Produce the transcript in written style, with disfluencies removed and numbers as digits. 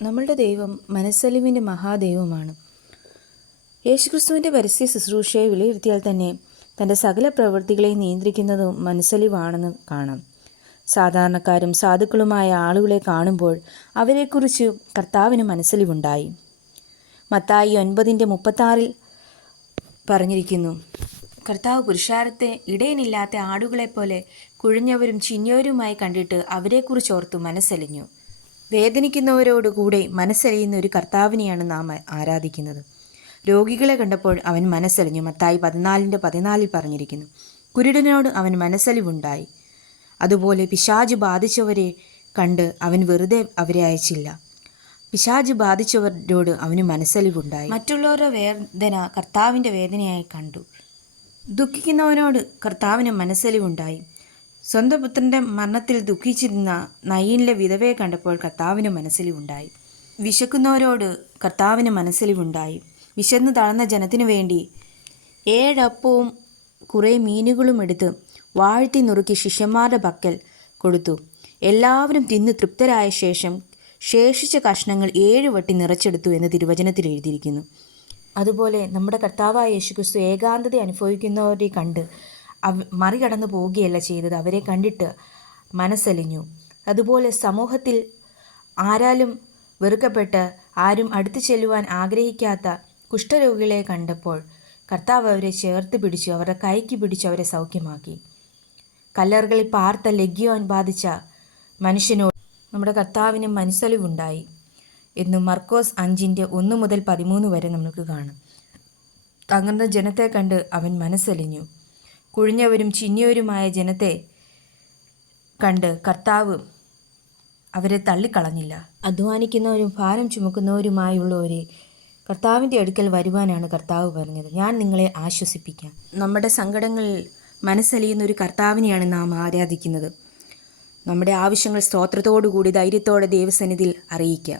നമ്മളുടെ ദൈവം മനസ്സലിവിൻ്റെ മഹാദൈവമാണ്. യേശുക്രിസ്തുവിൻ്റെ പരസ്യ ശുശ്രൂഷയെ വിലയിരുത്തിയാൽ തന്നെ തൻ്റെ സകല പ്രവൃത്തികളെയും നിയന്ത്രിക്കുന്നതും മനസ്സലിവാണെന്ന് കാണാം. സാധാരണക്കാരും സാധുക്കളുമായ ആളുകളെ കാണുമ്പോൾ അവരെക്കുറിച്ച് കർത്താവിന് മനസ്സലിവുണ്ടായി. മത്തായി 9:36 പറഞ്ഞിരിക്കുന്നു, കർത്താവ് പുരുഷാരത്തെ ഇടയനില്ലാത്ത ആടുകളെപ്പോലെ കുഴിഞ്ഞവരും ചിന്നിയവരുമായി കണ്ടിട്ട് അവരെക്കുറിച്ച് ഓർത്തു മനസ്സലിഞ്ഞു. വേദനിക്കുന്നവരോട് കൂടെ മനസ്സലിയുന്ന ഒരു കർത്താവിനെയാണ് നാം ആരാധിക്കുന്നത്. രോഗികളെ കണ്ടപ്പോൾ അവൻ മനസ്സലിഞ്ഞു. മത്തായി 14:14 പറഞ്ഞിരിക്കുന്നു. കുരുടനോട് അവൻ മനസ്സലിവുണ്ടായി. അതുപോലെ പിശാച് ബാധിച്ചവരെ കണ്ട് അവൻ വെറുതെ അവരെ അയച്ചില്ല. പിശാച് ബാധിച്ചവരോട് അവന് മനസ്സലിവുണ്ടായി. മറ്റുള്ളവരുടെ വേദന കർത്താവിൻ്റെ വേദനയായി കണ്ടു. ദുഃഖിക്കുന്നവനോട് കർത്താവിന് മനസ്സലിവുണ്ടായി. സ്വന്തം പുത്രൻ്റെ മരണത്തിൽ ദുഃഖിച്ചിരുന്ന നയീനിലെ വിധവയെ കണ്ടപ്പോൾ കർത്താവിന് മനസ്സലിവുണ്ടായി. വിശക്കുന്നവരോട് കർത്താവിന് മനസ്സലിവുണ്ടായി. വിശന്ന് തളർന്ന ജനത്തിനു വേണ്ടി 7 അപ്പവും കുറേ മീനുകളും എടുത്ത് വാഴ്ത്തി നുറുക്കി ശിഷ്യന്മാരുടെ പക്കൽ കൊടുത്തു. എല്ലാവരും തിന്നു തൃപ്തരായ ശേഷം ശേഷിച്ച കഷ്ണങ്ങൾ 7 വട്ടി നിറച്ചെടുത്തു എന്ന് തിരുവചനത്തിൽ എഴുതിയിരിക്കുന്നു. അതുപോലെ നമ്മുടെ കർത്താവായ യേശുക്രിസ്തു ഏകാന്തത അനുഭവിക്കുന്നവരെ കണ്ട് മറികടന്നു പോവുകയല്ല ചെയ്തത്, അവരെ കണ്ടിട്ട് മനസ്സലിഞ്ഞു. അതുപോലെ സമൂഹത്തിൽ ആരാലും വെറുക്കപ്പെട്ട് ആരും അടുത്തു ചെല്ലുവാൻ ആഗ്രഹിക്കാത്ത കുഷ്ഠരോഗികളെ കണ്ടപ്പോൾ കർത്താവ് അവരെ ചേർത്ത് പിടിച്ചു, അവരുടെ കൈക്ക് പിടിച്ച് അവരെ സൗഖ്യമാക്കി. കല്ലറുകളിൽ പാർത്ത ലെഗ്യോൻ ബാധിച്ച മനുഷ്യനോട് നമ്മുടെ കർത്താവിന് മനസ്സലിവുണ്ടായി എന്ന് മർക്കോസ് 5:1-13 വരെ നമുക്ക് കാണാം. തകർന്ന ജനത്തെ കണ്ട് അവൻ മനസ്സലിഞ്ഞു. കുഴിഞ്ഞവരും ചിന്നിയവരുമായ ജനത്തെ കണ്ട് കർത്താവ് അവരെ തള്ളിക്കളഞ്ഞില്ല. അധ്വാനിക്കുന്നവരും ഭാരം ചുമക്കുന്നവരുമായുള്ളവരെ കർത്താവിൻ്റെ അടുക്കൽ വരുവാനാണ് കർത്താവ് പറഞ്ഞത്. ഞാൻ നിങ്ങളെ ആശ്വസിപ്പിക്കാം. നമ്മുടെ സങ്കടങ്ങളിൽ മനസ്സലിയുന്ന ഒരു കർത്താവിനെയാണ് നാം ആരാധിക്കുന്നത്. നമ്മുടെ ആവശ്യങ്ങൾ സ്തോത്രത്തോടുകൂടി ധൈര്യത്തോടെ ദൈവസന്നിധിയിൽ അറിയിക്കുക.